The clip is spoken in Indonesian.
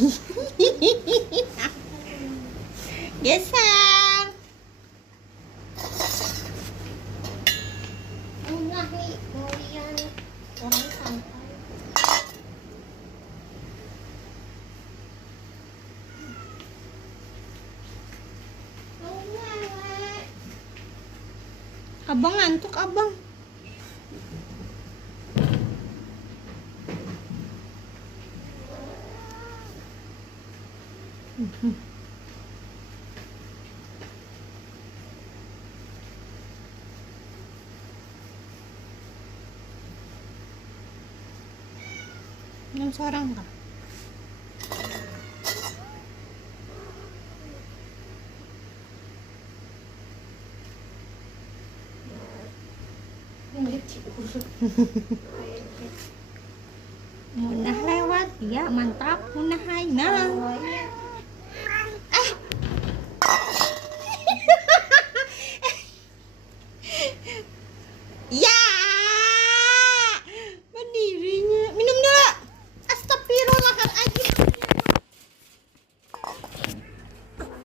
Geser. Enggak nih, mau lihat orang santai. Abang ngantuk, abang. Yang seorang kah? Munah lewat ya, mantap. Munah hai nah.